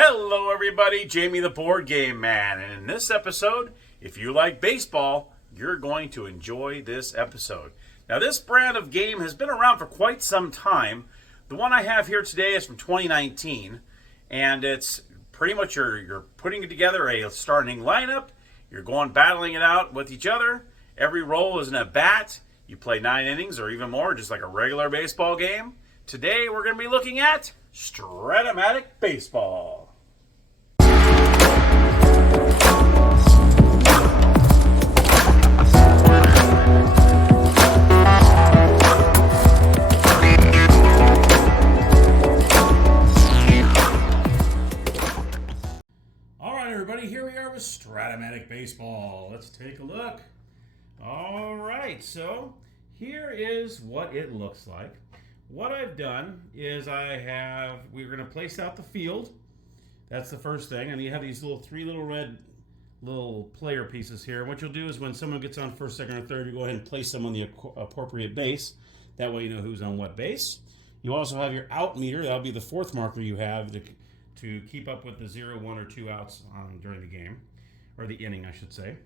Hello everybody, Jamie the Board Game Man, and in this episode, if you like baseball, you're going to enjoy this episode. Now this brand of game has been around for quite some time. The one I have here today is from 2019, and it's pretty much you're putting together a starting lineup, you're going battling it out with each other. Every roll is in a bat. You play 9 innings or even more, just like a regular baseball game. Today we're going to be looking at Strat Baseball. Everybody, here we are with Strat Baseball. Let's take a look. All right, so here is what it looks like. What I've done is we're going to place out the field. That's the first thing, and you have these three little red player pieces here. And what you'll do is when someone gets on first, second, or third, you go ahead and place them on the appropriate base. That way you know who's on what base. You also have your out meter. That'll be the fourth marker you have to keep up with the 0, 1, or 2 outs during the game, or the inning, I should say.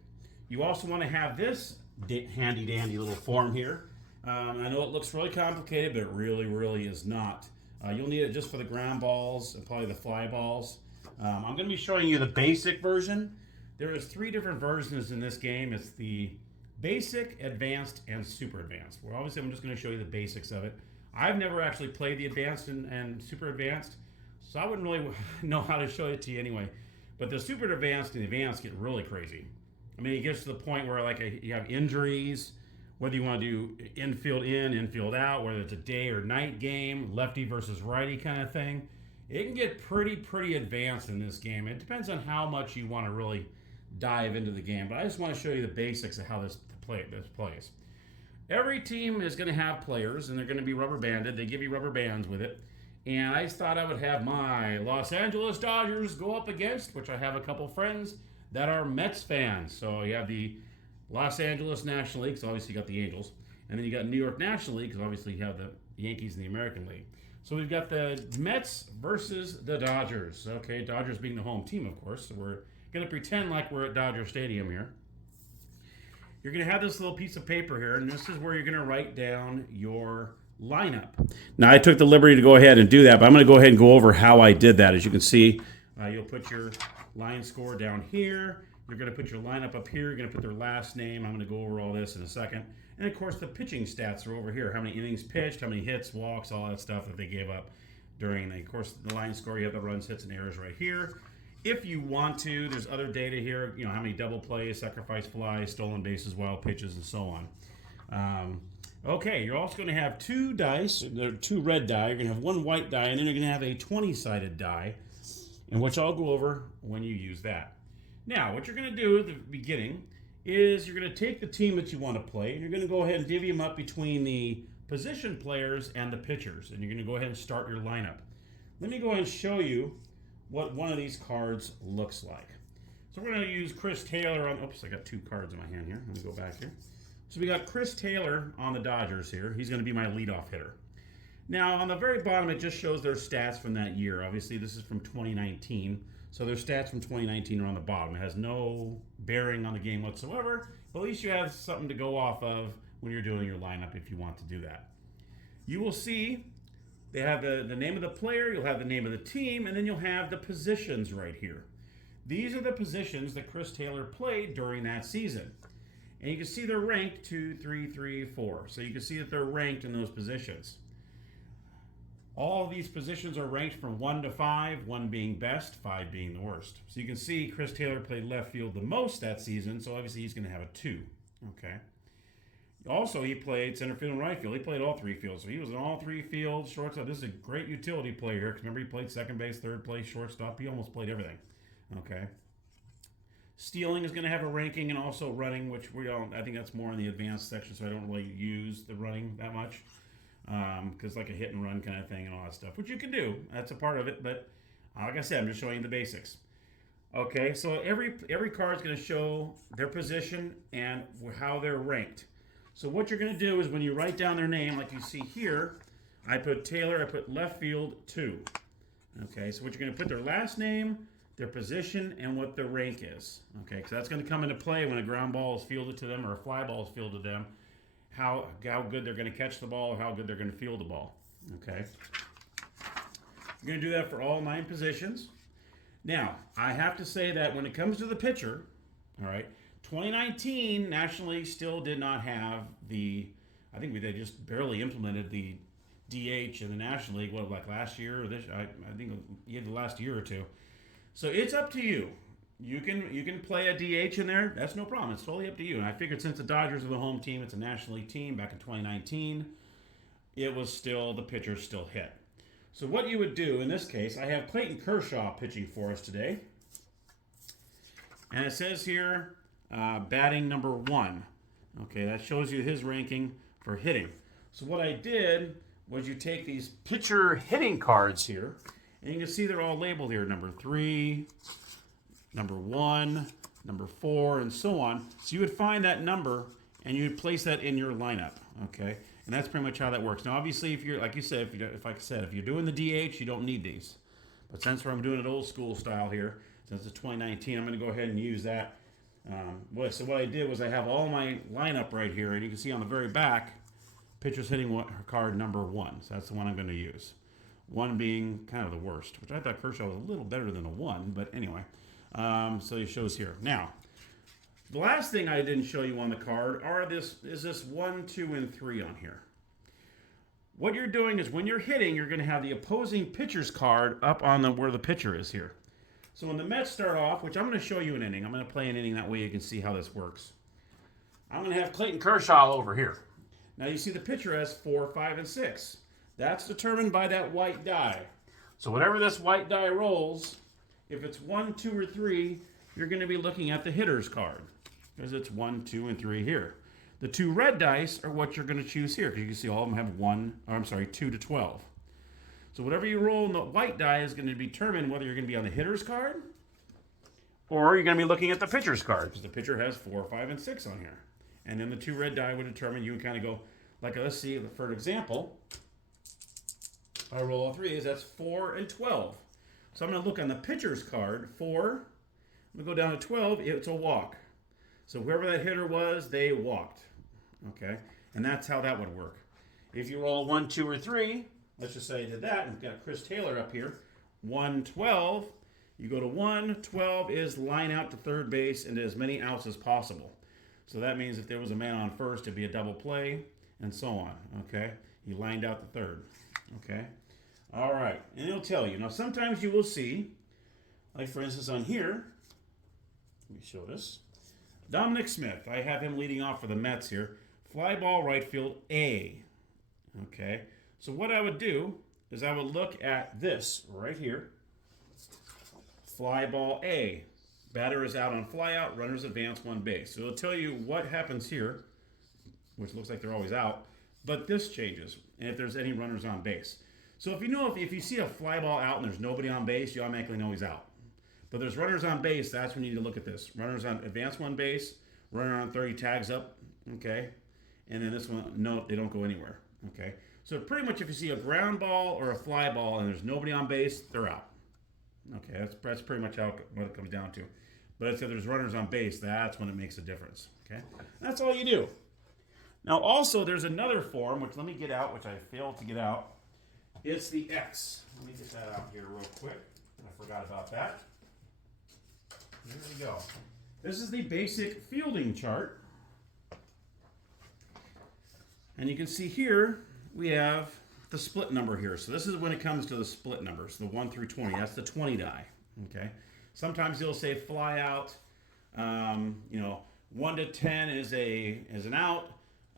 You also want to have this handy-dandy little form here. I know it looks really complicated, but it really, really is not. You'll need it just for the ground balls and probably the fly balls. I'm going to be showing you the basic version. There is 3 different versions in this game. It's the basic, advanced, and super advanced. Well, obviously, I'm just going to show you the basics of it. I've never actually played the advanced and super advanced, so I wouldn't really know how to show it to you anyway. But the super advanced and advanced get really crazy. I mean, it gets to the point where you have injuries, whether you want to do infield in, infield out, whether it's a day or night game, lefty versus righty kind of thing. It can get pretty advanced in this game. It depends on how much you want to really dive into the game. But I just want to show you the basics of how this plays. Every team is going to have players, and they're going to be rubber banded. They give you rubber bands with it. And I thought I would have my Los Angeles Dodgers go up against, which I have a couple friends that are Mets fans. So you have the Los Angeles National League, so obviously you got the Angels. And then you got New York National League, because obviously you have the Yankees in the American League. So we've got the Mets versus the Dodgers. Okay, Dodgers being the home team, of course. So we're going to pretend like we're at Dodger Stadium here. You're going to have this little piece of paper here, and this is where you're going to write down your lineup. Now, I took the liberty to go ahead and do that, but I'm going to go ahead and go over how I did that. As you can see, you'll put your line score down here. You're going to put your lineup up here. You're going to put their last name. I'm going to go over all this in a second. And, of course, the pitching stats are over here. How many innings pitched, how many hits, walks, all that stuff that they gave up during. Of course, the line score, you have the runs, hits, and errors right here. If you want to, there's other data here, how many double plays, sacrifice flies, stolen bases, wild pitches, and so on. Okay, you're also going to have 2 dice, 2 red die. You're going to have 1 white die, and then you're going to have a 20-sided die, and which I'll go over when you use that. Now, what you're going to do at the beginning is you're going to take the team that you want to play, and you're going to go ahead and divvy them up between the position players and the pitchers, and you're going to go ahead and start your lineup. Let me go ahead and show you what one of these cards looks like. So we're going to use Chris Taylor on. Oops, I got 2 cards in my hand here. Let me go back here. So we got Chris Taylor on the Dodgers here. He's going to be my leadoff hitter. Now, on the very bottom, it just shows their stats from that year. Obviously, this is from 2019. So their stats from 2019 are on the bottom. It has no bearing on the game whatsoever. But at least you have something to go off of when you're doing your lineup if you want to do that. You will see they have the name of the player, you'll have the name of the team, and then you'll have the positions right here. These are the positions that Chris Taylor played during that season. And you can see they're ranked 2, 3, 3, 4. So you can see that they're ranked in those positions. All of these positions are ranked from 1 to 5, 1 being best, 5 being the worst. So you can see Chris Taylor played left field the most that season, so obviously he's going to have a 2. Okay. Also, he played center field and right field. He played all 3 fields. So he was in all 3 fields, shortstop. This is a great utility player. Because remember, he played second base, third base, shortstop. He almost played everything. Okay. Stealing is going to have a ranking, and also running, which we don't. I think that's more in the advanced section, so I don't really use the running that much, because like a hit and run kind of thing and all that stuff, which you can do. That's a part of it, but like I said, I'm just showing you the basics. Okay, so every card is going to show their position and how they're ranked. So what you're going to do is when you write down their name, like you see here, I put Taylor. I put left field 2. Okay, so what you're going to put their last name, their position, and what their rank is. Okay, because that's going to come into play when a ground ball is fielded to them or a fly ball is fielded to them. How good they're going to catch the ball or how good they're going to field the ball. Okay, you're going to do that for all 9 positions. Now, I have to say that when it comes to the pitcher, all right, 2019 National League still did not have I think they just barely implemented the DH in the National League, like last year or this, I think the last year or two. So it's up to you. You can play a DH in there. That's no problem. It's totally up to you. And I figured since the Dodgers are the home team, it's a National League team back in 2019, it was still, the pitcher still hit. So what you would do in this case, I have Clayton Kershaw pitching for us today. And it says here, batting number 1. Okay, that shows you his ranking for hitting. So what I did was you take these pitcher hitting cards here, and you can see they're all labeled here, number 3, number 1, number 4, and so on. So you would find that number, and you would place that in your lineup, okay? And that's pretty much how that works. Now, obviously, if you're, like you said, if you're doing the DH, you don't need these. But since I'm doing it old school style here, since it's 2019, I'm going to go ahead and use that. So what I did was I have all my lineup right here, and you can see on the very back, pitcher's hitting card number 1. So that's the one I'm going to use. 1 being kind of the worst, which I thought Kershaw was a little better than a 1, but anyway. So it shows here. Now, the last thing I didn't show you on the card is this 1, 2, and 3 on here. What you're doing is when you're hitting, you're going to have the opposing pitcher's card up on where the pitcher is here. So when the Mets start off, which I'm going to show you an inning. I'm going to play an inning, that way you can see how this works. I'm going to have Clayton Kershaw over here. Now you see the pitcher has 4, 5, and 6. That's determined by that white die. So whatever this white die rolls, if it's 1, 2, or 3, you're going to be looking at the hitter's card. Because it's 1, 2, and 3 here. The 2 red dice are what you're going to choose here. Because you can see all of them have 2 to 12. So whatever you roll in the white die is going to determine whether you're going to be on the hitter's card or you're going to be looking at the pitcher's card. Because the pitcher has 4, 5, and 6 on here. And then the 2 red die would determine, you can kind of go, like let's see, for an example, if I roll all 3, that's 4 and 12. So I'm going to look on the pitcher's card, 4, I'm going to go down to 12, it's a walk. So whoever that hitter was, they walked. Okay? And that's how that would work. If you roll 1, 2, or 3, let's just say I did that, and we've got Chris Taylor up here, 1, 12, you go to 1, 12 is line out to third base into as many outs as possible. So that means if there was a man on first, it'd be a double play, and so on, okay? He lined out the third, okay? All right, and it'll tell you. Now, sometimes you will see, like for instance on here, let me show this. Dominic Smith, I have him leading off for the Mets here. Fly ball right field A, okay? So what I would do is I would look at this right here. Fly ball A. Batter is out on fly out, runners advance 1 base. So it'll tell you what happens here, which looks like they're always out, but this changes, and if there's any runners on base. So if you see a fly ball out and there's nobody on base, you automatically know he's out. But there's runners on base, that's when you need to look at this. Runners on advance 1 base, runner on 30 tags up, okay? And then this one, no, they don't go anywhere, okay? So pretty much if you see a ground ball or a fly ball and there's nobody on base, they're out. Okay, that's pretty much what it comes down to. But if there's runners on base, that's when it makes a difference. Okay, that's all you do. Now also there's another form, which let me get out, which I failed to get out. It's the X. Let me get that out here real quick. I forgot about that. Here we go. This is the basic fielding chart. And you can see here, we have the split number here. So this is when it comes to the split numbers, the 1 through 20. That's the 20 die, okay? Sometimes they'll say fly out, 1 to 10 is an out,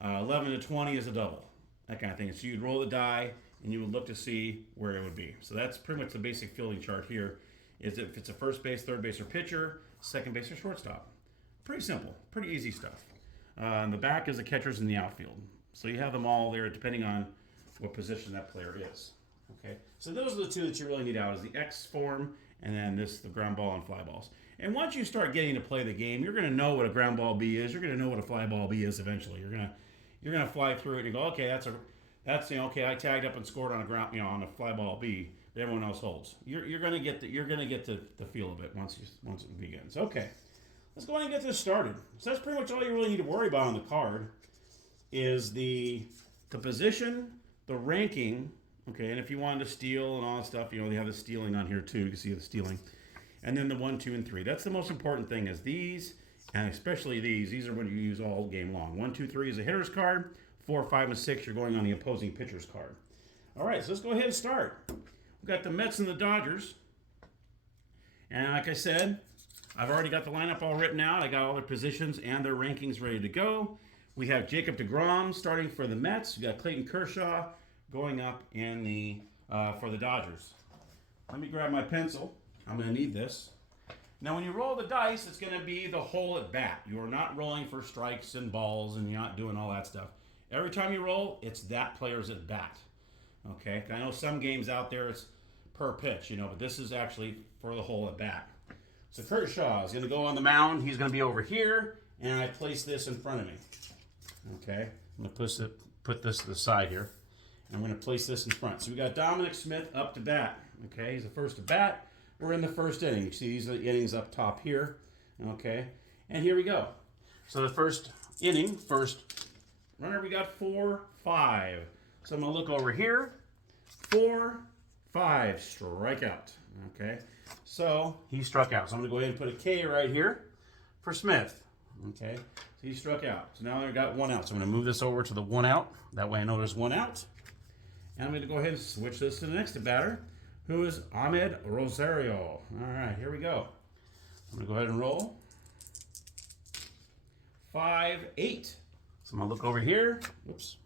11 to 20 is a double, that kind of thing. So you'd roll the die, and you would look to see where it would be. So that's pretty much the basic fielding chart here, is if it's a first base, third base, or pitcher, second base, or shortstop. Pretty simple, pretty easy stuff. And the back is the catchers in the outfield. So you have them all there depending on what position that player is. Okay, so those are the 2 that you really need out, is the X form and then the ground ball and fly balls. And once you start getting to play the game, you're going to know what a ground ball B is. You're going to know what a fly ball B is eventually. You're going to fly through it and go, okay, that's okay, I tagged up and scored on a on a fly ball B. that everyone else holds. You're gonna get the feel of it once it begins. Okay, let's go ahead and get this started. So that's pretty much all you really need to worry about on the card is the position, the ranking. Okay, and if you wanted to steal and all that stuff, they have the stealing on here too. You can see the stealing, and then the 1, 2, and 3. That's the most important thing is these, and especially these. These are what you use all game long. 1, 2, 3 is a hitter's card. 4, 5, and 6 you're going on the opposing pitcher's card. All right, so let's go ahead and start. We've got the Mets and the Dodgers. And like I said, I've already got the lineup all written out. I got all their positions and their rankings ready to go. We have Jacob deGrom starting for the Mets. We got Clayton Kershaw going up in the for the Dodgers. Let me grab my pencil. I'm going to need this. Now, when you roll the dice, it's going to be the hole at bat. You are not rolling for strikes and balls, and you're not doing all that stuff. Every time you roll, it's that player's at bat. Okay, I know some games out there it's per pitch, but this is actually for the hole at bat. So Kershaw is going to go on the mound. He's going to be over here, and I place this in front of me. Okay, I'm going to put this to the side here. And I'm going to place this in front. So we got Dominic Smith up to bat. Okay, he's the first to bat. We're in the first inning. You see these are the innings up top here. Okay, and here we go. So the first inning, first runner, we got 4, 5. So I'm going to look over here. 4, 5, strikeout. Okay, so he struck out. So I'm going to go ahead and put a K right here for Smith. Okay, so he struck out. So now I've got 1 out. So I'm going to move this over to the 1 out. That way I know there's 1 out. And I'm going to go ahead and switch this to the next batter, who is Ahmed Rosario. All right, here we go. I'm going to go ahead and roll. 5, 8. So I'm going to look over here. Whoops.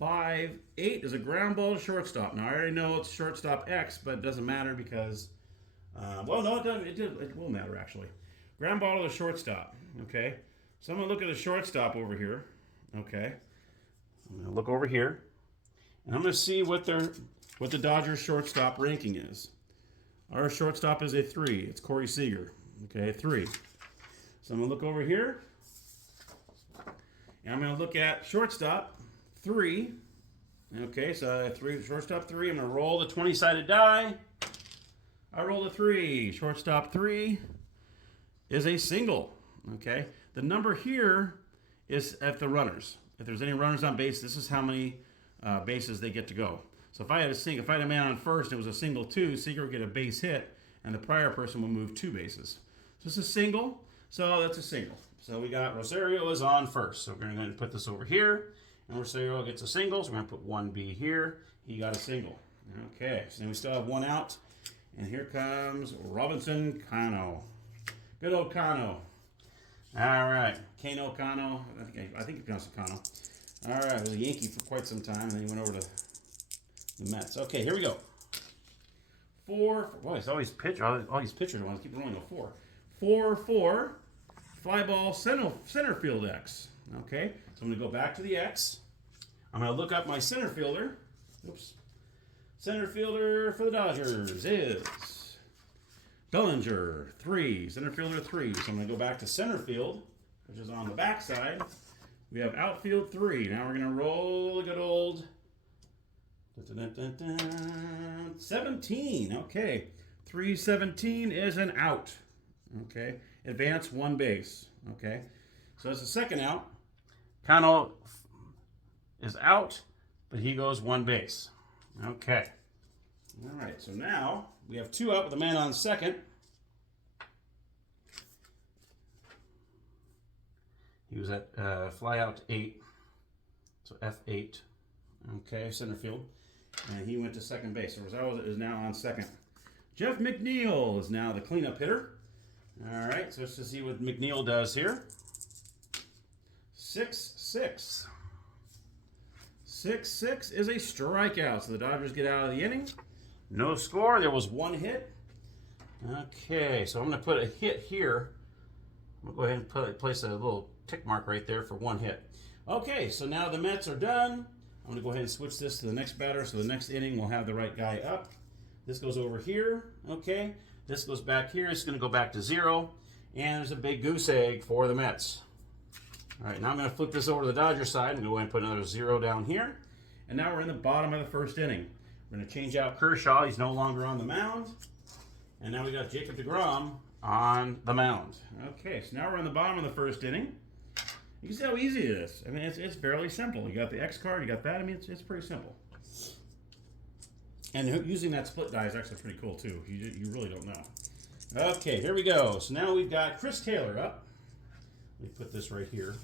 5, 8 is a ground ball to shortstop. Now, I already know it's shortstop X, but it doesn't matter because, well, no, it doesn't. It will matter, actually. Ground ball to the shortstop, okay? So I'm going to look at the shortstop over here, okay? I'm going to look over here, and I'm going to see what the Dodgers shortstop ranking is. Our shortstop is a 3. It's Corey Seager, okay, 3. So I'm going to look over here, and I'm going to look at shortstop 3. Okay, so 3, shortstop 3. I'm going to roll the 20-sided die. I rolled a 3. Shortstop 3 is a single. Okay, the number here is at the runners. If there's any runners on base, this is how many bases they get to go. So if I had a man on first, and it was a single 2, Seager would get a base hit, and the prior person would move 2 bases. So it's a single. So that's a single. So we got Rosario is on first. So we're going to put this over here. And Rosario gets a single. So we're going to put 1B here. He got a single. Okay. So then we still have 1 out. And here comes Robinson Cano. Good old Cano. All right. Kano Cano. I think he pronounced it Cano. All right. He was a Yankee for quite some time. And then he went over to the Mets. Okay. Here we go. 4. Boy, it's all these pitchers. All these pitchers want to keep rolling a 4. 4, 4. Fly ball center field X. Okay, so I'm going to go back to the X. I'm going to look up my center fielder. Oops. Center fielder for the Dodgers is Bellinger, 3. Center fielder 3. So I'm going to go back to center field, which is on the back side. We have outfield 3. Now we're going to roll a good old 17. Okay, 317 is an out. Okay, advance 1 base. Okay, so that's the second out. Cano is out, but he goes 1 base. Okay. All right, so now we have 2 out with a man on second. He was at fly out 8, so F8. Okay, center field. And he went to second base. So Rosario is now on second. Jeff McNeil is now the cleanup hitter. All right, so let's just see what McNeil does here. 6-6. 6-6 is a strikeout. So the Dodgers get out of the inning. No score. There was 1 hit. Okay, so I'm going to put a hit here. I'm going to go ahead and place a little tick mark right there for 1 hit. Okay, so now the Mets are done. I'm going to go ahead and switch this to the next batter. So the next inning we'll have the right guy up. This goes over here. Okay. This goes back here. It's going to go back to 0. And there's a big goose egg for the Mets. All right, now I'm going to flip this over to the Dodger side and go ahead and put another 0 down here. And now we're in the bottom of the first inning. We're going to change out Kershaw. He's no longer on the mound. And now we got Jacob deGrom on the mound. Okay, so now we're on the bottom of the first inning. You can see how easy it is. I mean, it's fairly simple. You got the X card, you got that. I mean, it's pretty simple. And using that split die is actually pretty cool, too. You really don't know. Okay, here we go. So now we've got Chris Taylor up. Let me put this right here.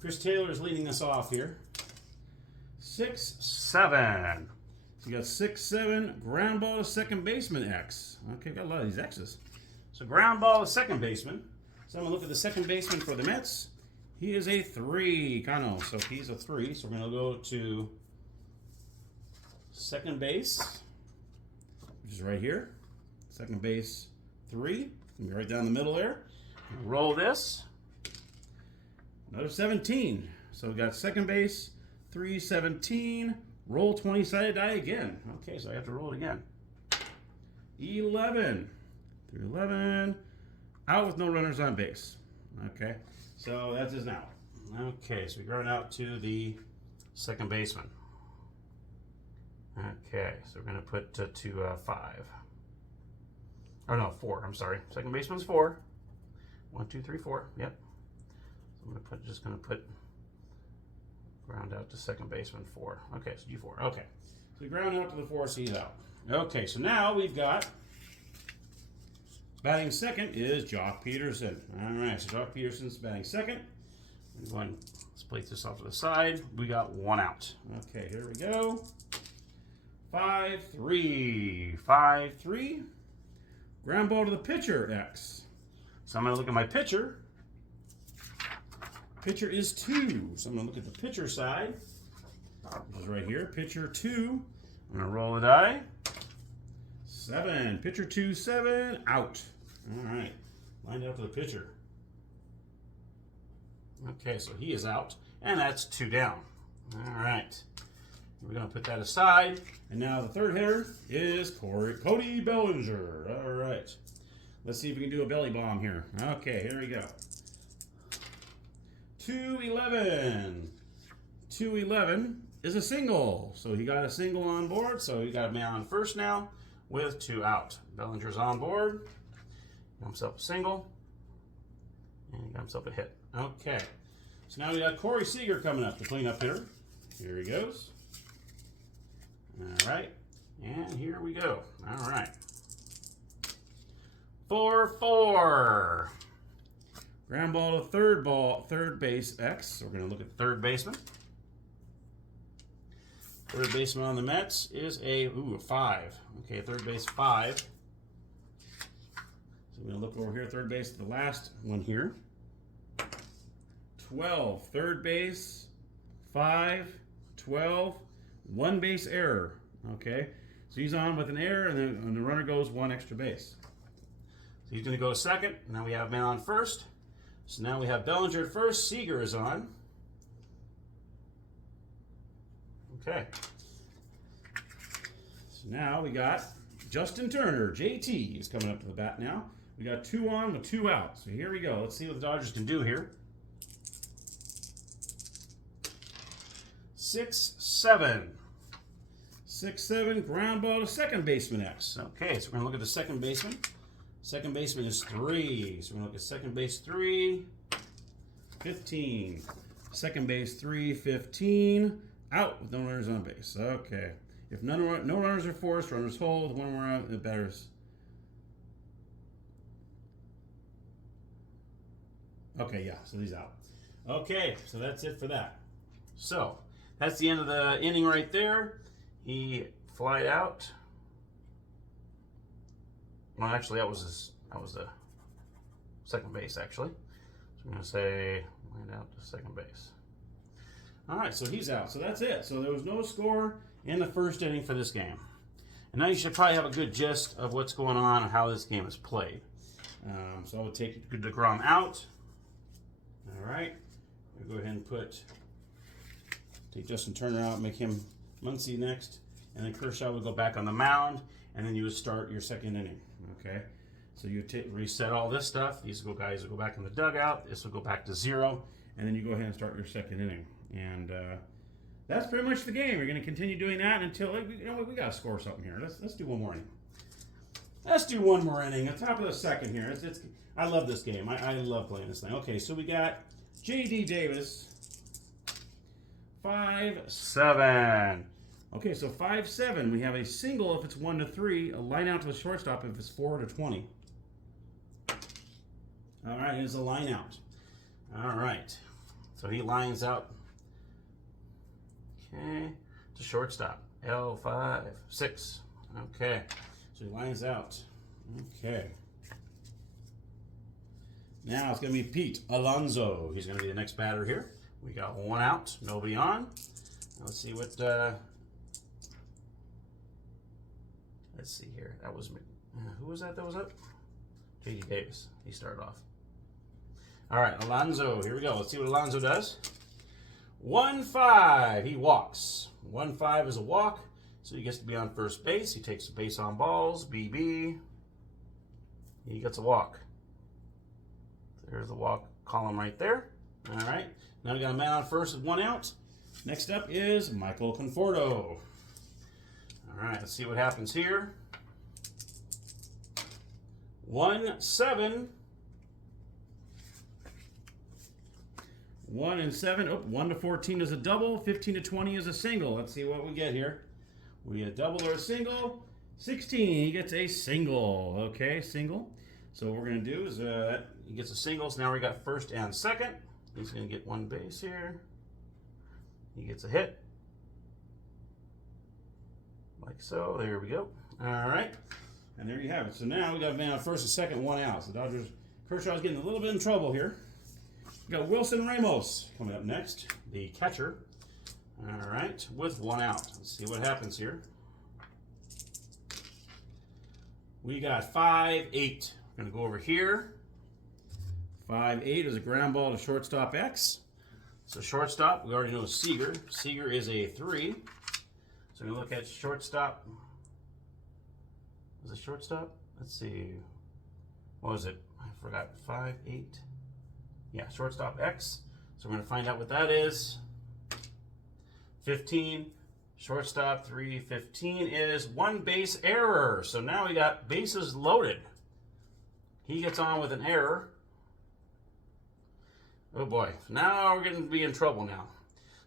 Chris Taylor is leading us off here. 6-7. So you got 6-7, ground ball to second baseman X. Okay, got a lot of these X's. So ground ball to second baseman. So I'm going to look at the second baseman for the Mets. He is a 3, Kano. So he's a 3. So we're going to go to second base, which is right here. Second base 3. Be right down the middle there. Roll this. Another 17. So we got second base 3, 17. Roll 20-sided die again. Okay, so I have to roll it again. 11. Through 11. Out with no runners on base. Okay, so that's his now. Okay, so we run out to the second baseman. Okay, so we're going to put to 5. Or no, 4. I'm sorry. Second baseman's 4. 1, 2, 3, 4. Yep. So I'm just going to put ground out to second baseman 4. Okay, so G4. Okay, so ground out to the 4, so he's out. Okay, so now we've got batting second is Jock Peterson. All right, so Jock Peterson's batting second. I'm going to place this off to the side. We got 1 out. Okay, here we go. 5-3. 5-3. Ground ball to the pitcher, X. So I'm going to look at my pitcher. Pitcher is 2. So I'm going to look at the pitcher side, which is right here. Pitcher 2. I'm going to roll the die. 7. Pitcher 2, 7. Out. All right. Lined up to the pitcher. Okay, so he is out. And that's 2 down. All right. We're going to put that aside. And now the third hitter is Cody Bellinger. All right. Let's see if we can do a belly bomb here. Okay, here we go. 2-11. 2-11 is a single. So he got a single on board. So he got a man on first now with 2 out. Bellinger's on board. Got himself a single. And he got himself a hit. Okay. So now we got Corey Seager coming up, the cleanup hitter. Here he goes. All right. And here we go. All right. 4-4. Ground ball to third base X. So we're going to look at the third baseman. Third baseman on the Mets is a 5. Okay, third base 5. So we're going to look over here, third base, the last one here. 12. Third base 5. 12. 1 base error. Okay, so he's on with an error, and then the runner goes 1 extra base. So he's going to go second. Now we have man on first. So now we have Bellinger at first. Seager is on. Okay. So now we got Justin Turner. JT is coming up to the bat now. We got 2 on with 2 out. So here we go. Let's see what the Dodgers can do here. 6-7. 6-7, ground ball to second baseman X. Okay, so we're going to look at the second baseman. Second baseman is 3. So we're going to look at second base 3, 15. Second base 3, 15. Out with no runners on base. Okay. If no runners are forced, runners hold. 1 more out, the batter's. Okay, yeah, so he's out. Okay, so that's it for that. So that's the end of the inning right there. He flied out. Well, actually, that was the second base, actually. So I'm going to say line out to second base. All right, so he's out. So that's it. So there was no score in the first inning for this game. And now you should probably have a good gist of what's going on and how this game is played. So I would take deGrom out. All right. We'll go ahead and take Justin Turner out, make him Muncy next, and then Kershaw would go back on the mound, and then you would start your second inning. Okay, so you reset all this stuff. These guys will go back in the dugout. This will go back to 0, and then you go ahead and start your second inning. And that's pretty much the game. We're going to continue doing that until, you know what, we got to score something here. Let's do one more inning. Let's do one more inning. At the top of the second here. I love this game. I love playing this thing. Okay, so we got J.D. Davis. 5-7. Okay, so 5-7. We have a single if it's 1-3, a line out to the shortstop if it's 4-20. All right, here's a line out. All right, so he lines out. Okay, to shortstop. L5-6. Okay, so he lines out. Okay. Now it's going to be Pete Alonso. He's going to be the next batter here. We got one out, nobody on. Let's see what. Let's see here. That was who was that? That was up. J.D. Davis. He started off. All right, Alonso. Here we go. Let's see what Alonso does. 1-5. He walks. 1-5 is a walk, so he gets to be on first base. He takes the base on balls. BB. He gets a walk. There's the walk column right there. All right. Now we got a man on first with one out. Next up is Michael Conforto. All right, let's see what happens here. 1-7. 1-7. Oh, 1-14 is a double. 15-20 is a single. Let's see what we get here. We get a double or a single. 16. He gets a single. Okay, single. So what we're going to do is he gets a single. So now we got first and second. He's going to get one base here. He gets a hit. Like so. There we go. All right. And there you have it. So now we got a man on first and second, one out. So Dodgers, Kershaw's getting a little bit in trouble here. We got Wilson Ramos coming up next, the catcher. All right, with one out. Let's see what happens here. We got 5-8. We're going to go over here. 5-8 is a ground ball to shortstop X. So shortstop, we already know Seager. Seager is a 3. So we look at shortstop. Was it shortstop? Let's see. What was it? I forgot. 5-8. Yeah, shortstop X. So we're going to find out what that is. 15. Shortstop 3-15 is one base error. So now we got bases loaded. He gets on with an error. Oh boy, now we're going to be in trouble now.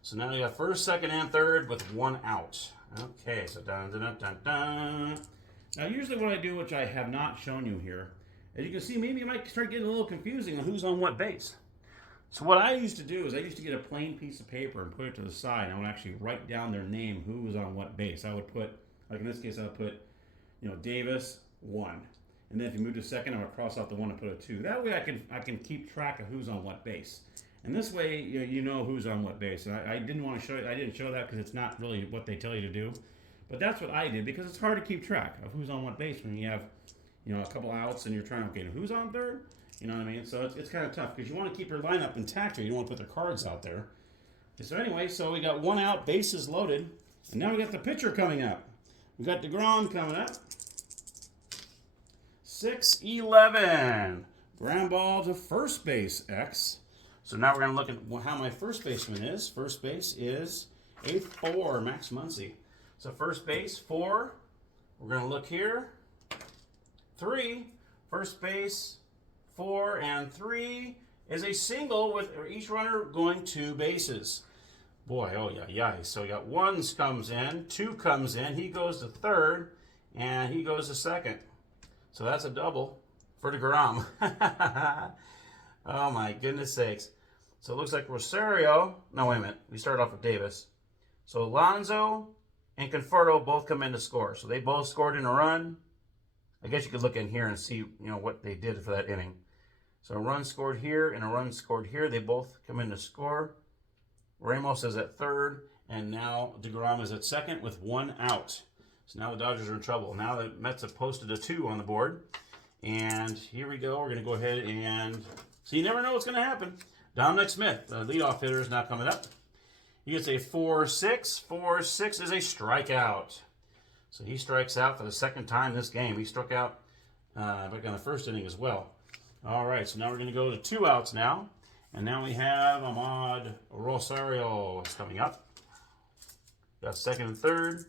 So now we got first, second, and third with one out. Okay, so dun dun dun dun dun. Now usually what I do, which I have not shown you here, as you can see, maybe it might start getting a little confusing on who's on what base. So what I used to do is I used to get a plain piece of paper and put it to the side. I would actually write down their name, who was on what base. I would put, like in this case, I would put, Davis 1. And then if you move to second, I would cross out the 1 and put a 2. That way I can keep track of who's on what base. And this way you know who's on what base. And I didn't want to show it. I didn't show that because it's not really what they tell you to do. But that's what I did because it's hard to keep track of who's on what base when you have a couple outs and you're trying to, okay, who's on third? You know what I mean? So it's kind of tough because you want to keep your lineup intact here. You don't want to put their cards out there. So anyway, so we got one out, bases loaded. And now we got the pitcher coming up. We got DeGrom coming up. 6-11. Ground ball to first base, X. So now we're going to look at how my first baseman is. First base is a 4, Max Muncy. So first base, 4. We're going to look here. 3. First base, 4 and 3 is a single with each runner going 2 bases. Boy, oh yeah. So we got 1 comes in, 2 comes in, he goes to third, and he goes to second. So that's a double for DeGrom. Oh my goodness sakes. So it looks like Rosario, no wait a minute, we start off with Davis. So Alonso and Conforto both come in to score. So they both scored in a run. I guess you could look in here and see, what they did for that inning. So a run scored here and a run scored here. They both come in to score. Ramos is at third, and now DeGrom is at second with 1 out. So now the Dodgers are in trouble. Now the Mets have posted a 2 on the board. And here we go. We're going to go ahead and... So you never know what's going to happen. Dominic Smith, the leadoff hitter, is now coming up. He gets a 4-6. 4-6 is a strikeout. So he strikes out for the second time this game. He struck out back on the first inning as well. All right, so now we're going to go to 2 outs now. And now we have Ahmad Rosario is coming up. Got second and third,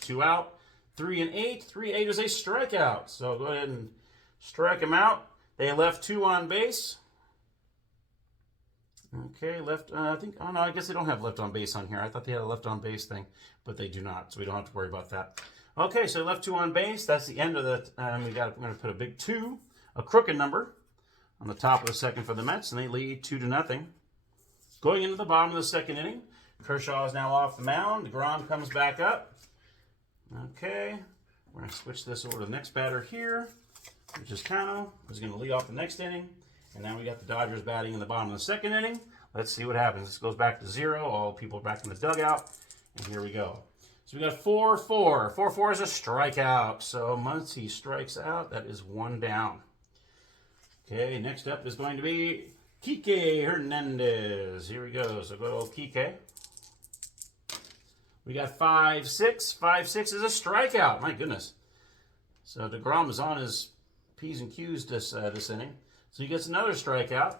2 out. 3 and 8. 3-8 is a strikeout. So go ahead and strike them out. They left 2 on base. Okay, left, I think, oh no, I guess they don't have left on base on here. I thought they had a left on base thing, but they do not, so we don't have to worry about that. Okay, so left 2 on base. That's the end of the, we're going to put a big 2, a crooked number, on the top of the second for the Mets, and they lead 2-0. Going into the bottom of the second inning, Kershaw is now off the mound. DeGrom comes back up. Okay, we're going to switch this over to the next batter here, which is Cano, who's going to lead off the next inning. And now we got the Dodgers batting in the bottom of the second inning. Let's see what happens. This goes back to 0. All people are back in the dugout. And here we go. So we got 4-4. 4-4 is a strikeout. So Muncy strikes out. That is 1 down. Okay, next up is going to be Kike Hernandez. Here we go. So good old Kike. We got 5-6. 5-6 is a strikeout. My goodness. So DeGrom is on his P's and Q's this inning. So he gets another strikeout,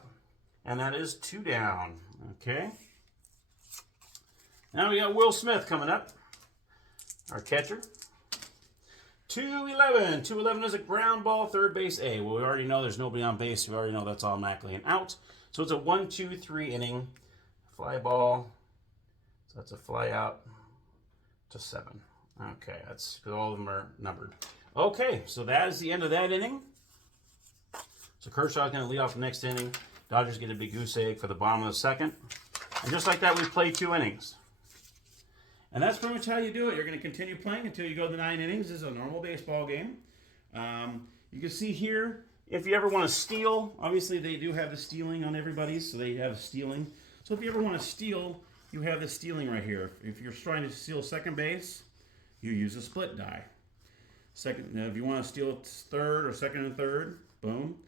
and that is 2 down. Okay. Now we got Will Smith coming up, our catcher. 2-11. 2-11 is a ground ball, third base A. Well, we already know there's nobody on base. We already know that's automatically an out. So it's a 1-2-3 inning. Fly ball. So that's a fly out to 7. Okay, that's because all of them are numbered. Okay, so that is the end of that inning. So Kershaw's going to lead off the next inning. Dodgers get a big goose egg for the bottom of the second. And just like that, we play 2 innings. And that's pretty much how you do it. You're going to continue playing until you go to 9 innings. This is a normal baseball game. You can see here, if you ever want to steal, obviously they do have the stealing on everybody's, so they have stealing. So if you ever want to steal, you have the stealing right here. If you're trying to steal second base, you use a split die. Second, if you want to steal third or second and third, boom.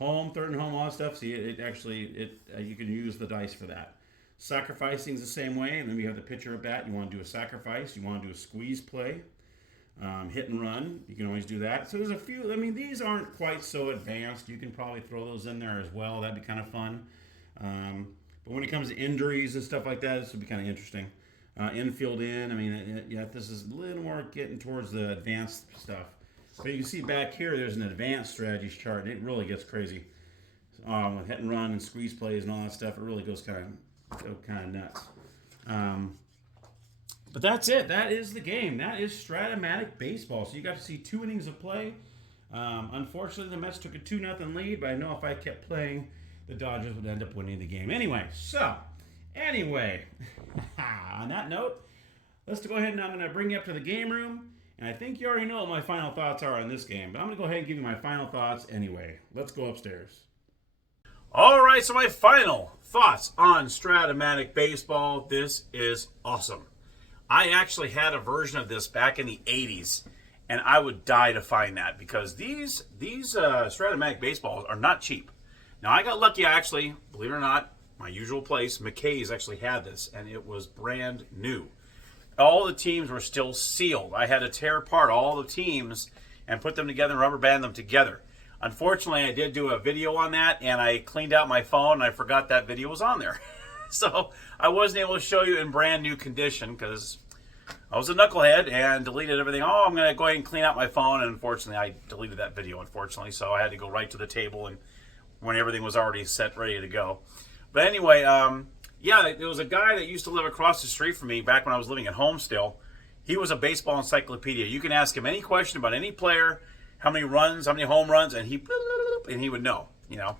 Home, third and home, all that stuff. See, you can use the dice for that. Sacrificing is the same way. And then we have the pitcher at bat. You want to do a sacrifice. You want to do a squeeze play. Hit and run. You can always do that. So there's a few. I mean, these aren't quite so advanced. You can probably throw those in there as well. That'd be kind of fun. But when it comes to injuries and stuff like that, this would be kind of interesting. Infield in. I mean, yeah, this is a little more getting towards the advanced stuff. But you can see back here, there's an advanced strategies chart, and it really gets crazy. With hit and run and squeeze plays and all that stuff, it really goes kind of nuts. But that's it. That is the game. That is Strat-O-Matic baseball. So you got to see 2 innings of play. Unfortunately, the Mets took a 2-0 lead, but I know if I kept playing, the Dodgers would end up winning the game. Anyway, on that note, let's go ahead and I'm going to bring you up to the game room. And I think you already know what my final thoughts are on this game, but I'm going to go ahead and give you my final thoughts anyway. Let's go upstairs. All right, so my final thoughts on Strat-O-Matic baseball. This is awesome. I actually had a version of this back in the 80s, and I would die to find that because these Strat-O-Matic baseballs are not cheap. Now, I got lucky, actually, believe it or not, my usual place, McKay's actually had this, and it was brand new. All the teams were still sealed. I had to tear apart all the teams and put them together and rubber band them together. Unfortunately, I did do a video on that, and I cleaned out my phone, and I forgot that video was on there. So I wasn't able to show you in brand new condition because I was a knucklehead and deleted everything. Oh, I'm going to go ahead and clean out my phone, and unfortunately, I deleted that video, unfortunately. So I had to go right to the table and when everything was already set, ready to go. But anyway, yeah, there was a guy that used to live across the street from me back when I was living at home still. He was a baseball encyclopedia. You can ask him any question about any player, how many runs, how many home runs, and he would know, you know.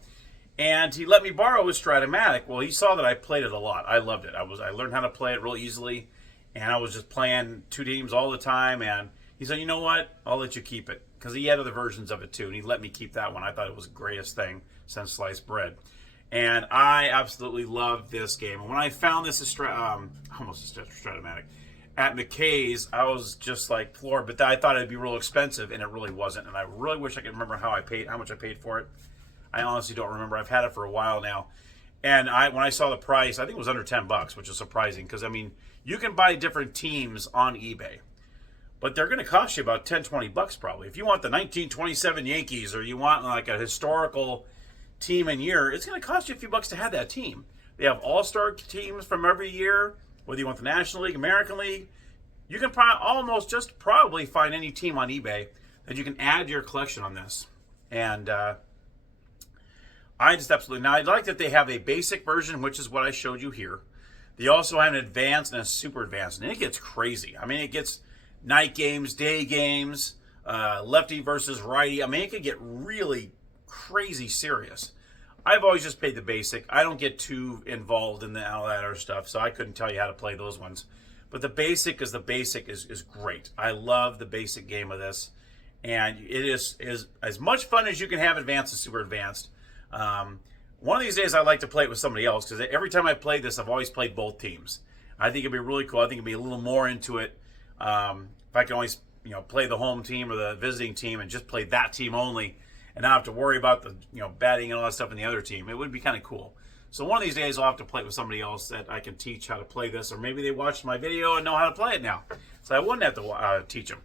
And he let me borrow his Strat-O-Matic. Well, he saw that I played it a lot. I loved it. I learned how to play it real easily, and I was just playing 2 teams all the time. And he said, you know what? I'll let you keep it because he had other versions of it too, and he let me keep that one. I thought it was the greatest thing since sliced bread. And I absolutely loved this game. And when I found this Strat-O-Matic at McKay's, I was just like floored. But I thought it'd be real expensive, and it really wasn't. And I really wish I could remember how much I paid for it. I honestly don't remember. I've had it for a while now. And when I saw the price, I think it was under $10, which is surprising. Because, I mean, you can buy different teams on eBay. But they're going to cost you about $10, $20 probably. If you want the 1927 Yankees or you want like a historical team and year, it's going to cost you a few bucks to have that team. They have all-star teams from every year, whether you want the National League, American League, You can almost just probably find any team on eBay that you can add to your collection on this. And I just absolutely... Now, I like that they have a basic version, which is what I showed you here. They also have an advanced and a super advanced, and it gets crazy. I mean, it gets night games, day games, lefty versus righty. I mean, it could get really crazy serious. I've always just played the basic. I don't get too involved in all that other stuff, so I couldn't tell you how to play those ones. But the basic is great. I love the basic game of this, and it is as much fun as you can have advanced and super advanced. One of these days I'd like to play it with somebody else, because every time I play this, I've always played both teams. I think it'd be really cool. I think it'd be a little more into it. If I can always play the home team or the visiting team and just play that team only, and not have to worry about the batting and all that stuff in the other team, it would be kind of cool. So one of these days I'll have to play it with somebody else that I can teach how to play this, or maybe they watched my video and know how to play it now, so I wouldn't have to teach them.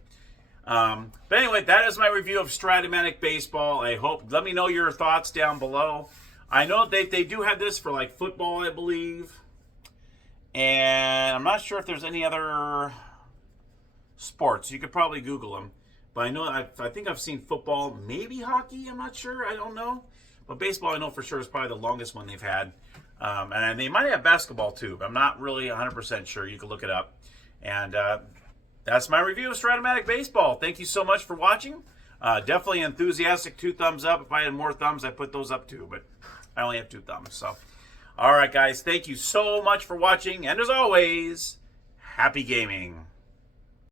But anyway, that is my review of Strat Baseball. I hope, let me know your thoughts down below. I know they do have this for like football, I believe, and I'm not sure if there's any other sports. You could probably Google them. But I know, I think I've seen football, maybe hockey, I'm not sure, I don't know. But baseball, I know for sure, is probably the longest one they've had. And they might have basketball too, but I'm not really 100% sure. You can look it up. And that's my review of Strat Baseball. Thank you so much for watching. Definitely enthusiastic, 2 thumbs up. If I had more thumbs, I'd put those up too, but I only have 2 thumbs. So, all right, guys, thank you so much for watching. And as always, happy gaming.